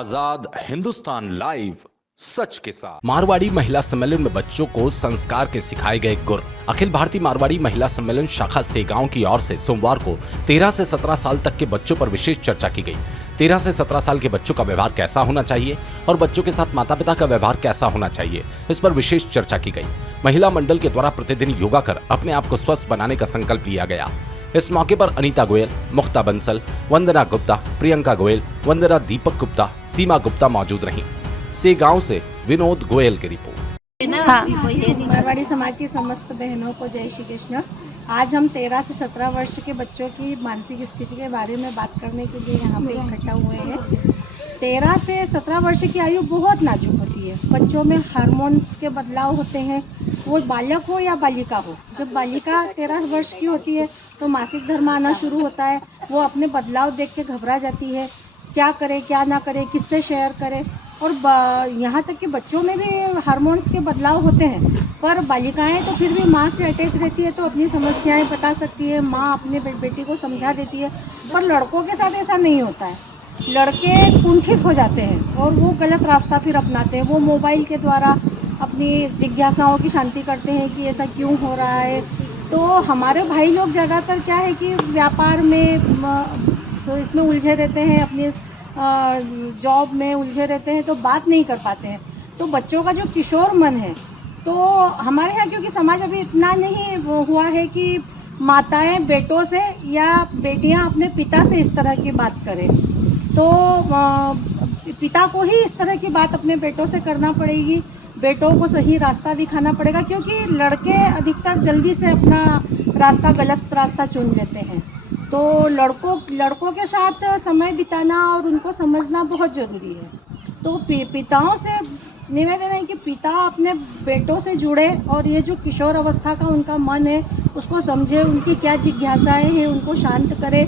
आजाद Hindustan live, सच के साथ। मारवाड़ी महिला सम्मेलन में बच्चों को संस्कार के सिखाए गए गुर। अखिल भारतीय मारवाड़ी महिला सम्मेलन शाखा सेगांव की ओर से सोमवार को 13 से 17 साल तक के बच्चों पर विशेष चर्चा की गई। 13 से 17 साल के बच्चों का व्यवहार कैसा होना चाहिए और बच्चों के साथ माता पिता का व्यवहार कैसा होना चाहिए, इस पर विशेष चर्चा की गई। महिला मंडल के द्वारा प्रतिदिन योगा कर अपने आप को स्वस्थ बनाने का संकल्प लिया गया। इस मौके पर अनीता गोयल, मुक्ता बंसल, वंदना गुप्ता, प्रियंका गोयल, वंदना दीपक गुप्ता, सीमा गुप्ता मौजूद रहीं। सेगांव से विनोद गोयल की रिपोर्ट। हाँ, मारवाड़ी समाज की समस्त बहनों को जय श्री कृष्ण। आज हम 13 से 17 वर्ष के बच्चों की मानसिक स्थिति के बारे में बात करने के लिए यहाँ पे इकट्ठा हुए हैं। 13 से 17 वर्ष की आयु बहुत नाजुक होती है। बच्चों में हार्मोन्स के बदलाव होते हैं, वो बालक हो या बालिका हो। जब बालिका 13 वर्ष की होती है तो मासिक धर्म आना शुरू होता है। वो अपने बदलाव देख के घबरा जाती है, क्या करे क्या ना करे, किससे शेयर करे। और यहाँ तक कि बच्चों में भी हार्मोन्स के बदलाव होते हैं, पर बालिकाएं तो फिर भी माँ से अटैच रहती है, तो अपनी समस्याएं बता सकती है, माँ अपने बेटी को समझा देती है। पर लड़कों के साथ ऐसा नहीं होता है। लड़के कुंठित हो जाते हैं और वो गलत रास्ता फिर अपनाते हैं। वो मोबाइल के द्वारा अपनी जिज्ञासाओं की शांति करते हैं कि ऐसा क्यों हो रहा है। तो हमारे भाई लोग ज़्यादातर क्या है कि व्यापार में तो इसमें उलझे रहते हैं, अपनी जॉब में उलझे रहते हैं, तो बात नहीं कर पाते हैं। तो बच्चों का जो किशोर मन है, तो हमारे यहाँ क्योंकि समाज अभी इतना नहीं हुआ है कि माताएं बेटों से या बेटियां अपने पिता से इस तरह की बात करें, तो पिता को ही इस तरह की बात अपने बेटों से करना पड़ेगी। बेटों को सही रास्ता दिखाना पड़ेगा, क्योंकि लड़के अधिकतर जल्दी से अपना रास्ता, गलत रास्ता चुन लेते हैं। तो लड़कों के साथ समय बिताना और उनको समझना बहुत ज़रूरी है। तो पिताओं से निवेदन है कि पिता अपने बेटों से जुड़े और ये जो किशोर अवस्था का उनका मन है उसको समझे, उनकी क्या जिज्ञासाएं हैं उनको शांत करे।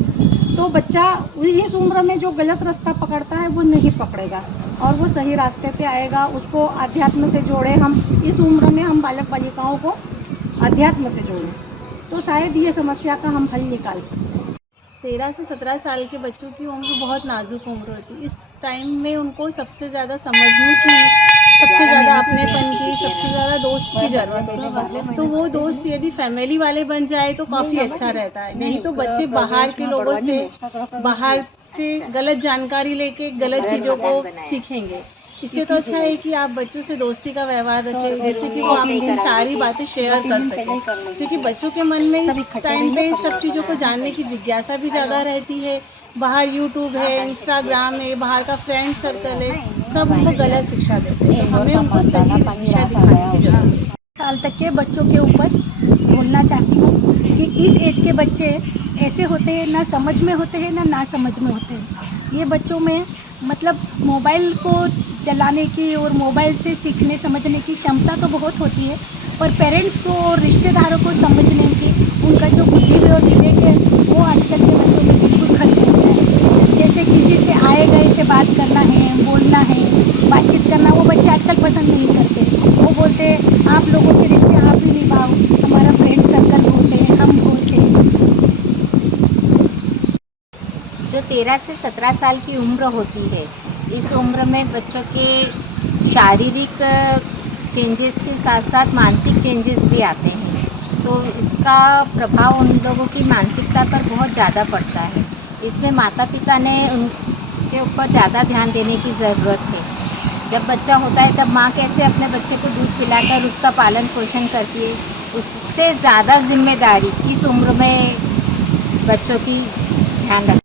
तो बच्चा इस उम्र में जो गलत रास्ता पकड़ता है वो नहीं पकड़ेगा और वो सही रास्ते पे आएगा। उसको अध्यात्म से जोड़े, हम इस उम्र में हम बालक बालिकाओं को अध्यात्म से जोड़ें, तो शायद ये समस्या का हम हल निकाल सकते हैं। 13 से 17 साल के बच्चों की उम्र बहुत नाजुक उम्र होती है। इस टाइम में उनको सबसे ज़्यादा समझने की, सबसे ज़्यादा अपनेपन की, सबसे ज़्यादा दोस्त की ज़रूरत है। तो वो दोस्त यदि फैमिली वाले बन जाए तो काफ़ी अच्छा रहता है। नहीं तो बच्चे बाहर के लोगों से, बाहर से गलत जानकारी लेके गलत चीज़ों को सीखेंगे। इससे तो अच्छा है कि आप बच्चों से दोस्ती का व्यवहार रखें, जिससे कि वो आपकी सारी बातें शेयर कर सकें। क्योंकि बच्चों के मन में इस टाइम पे सब चीज़ों को जानने की जिज्ञासा भी ज़्यादा रहती है। बाहर यूट्यूब है, इंस्टाग्राम है, बाहर का फ्रेंड सर्कल है, सब उनको गलत शिक्षा देते हैं। हमें उनको सही दिशा दिखाने की जरूरत है। साल तक के बच्चों के ऊपर बोलना चाहती हूँ कि इस एज के बच्चे ऐसे होते हैं, ना समझ में होते हैं ना समझ में होते हैं। ये बच्चों में मतलब मोबाइल को चलाने की और मोबाइल से सीखने समझने की क्षमता तो बहुत होती है, पर पेरेंट्स को और रिश्तेदारों को समझने की उनका जो बुद्धि और विवेक है वो आजकल के बच्चों में बिल्कुल खत्म हो गया है। जैसे किसी से आए गए से बात करना है, बोलना है, बातचीत करना, वो बच्चे आजकल पसंद नहीं करते। वो बोलते हैं आप लोगों के रिश्ते आप ही निभाओ, हमारा फ्रेंड सर्कल बोलते हैं, हम बोलते हैं। जो 13 से 17 साल की उम्र होती है, इस उम्र में बच्चों के शारीरिक चेंजेस के साथ साथ मानसिक चेंजेस भी आते हैं। तो इसका प्रभाव उन लोगों की मानसिकता पर बहुत ज़्यादा पड़ता है। इसमें माता पिता ने उनके ऊपर ज़्यादा ध्यान देने की ज़रूरत है। जब बच्चा होता है तब माँ कैसे अपने बच्चे को दूध पिलाकर उसका पालन पोषण करती है, उससे ज़्यादा जिम्मेदारी इस उम्र में बच्चों की ध्यान रखती है।